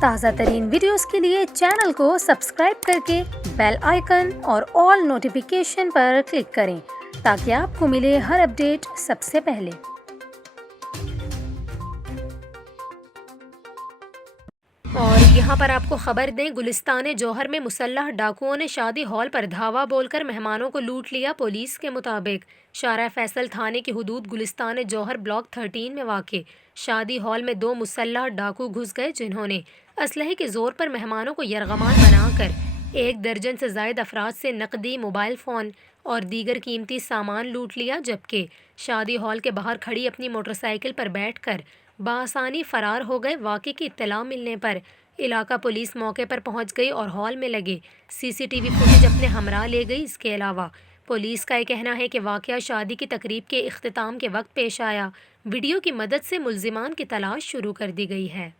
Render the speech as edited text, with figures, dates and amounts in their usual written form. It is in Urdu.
تازہ ترین ویڈیوز کے لیے چینل کو سبسکرائب کر کے بیل آئیکن اور آل نوٹیفیکیشن پر کلک کریں تاکہ آپ کو ملے ہر اپڈیٹ سب سے پہلے۔ اور یہاں پر آپ کو خبر دیں، گلستان جوہر میں مسلح ڈاکوؤں نے شادی ہال پر دھاوا بول کر مہمانوں کو لوٹ لیا۔ پولیس کے مطابق شارع فیصل تھانے کی حدود گلستان جوہر بلاک 13 میں واقع شادی ہال میں 2 مسلح ڈاکو گھس گئے، جنہوں نے اسلحے کے زور پر مہمانوں کو یرغمال بنا کر 1 درجن سے زائد افراد سے نقدی، موبائل فون اور دیگر قیمتی سامان لوٹ لیا، جبکہ شادی ہال کے باہر کھڑی اپنی موٹر سائیکل پر بیٹھ کر بآسانی فرار ہو گئے۔ واقعے کی اطلاع ملنے پر علاقہ پولیس موقع پر پہنچ گئی اور ہال میں لگے CCTV فوٹیج اپنے ہمراہ لے گئی۔ اس کے علاوہ پولیس کا یہ کہنا ہے کہ واقعہ شادی کی تقریب کے اختتام کے وقت پیش آیا۔ ویڈیو کی مدد سے ملزمان کی تلاش شروع کر دی گئی ہے۔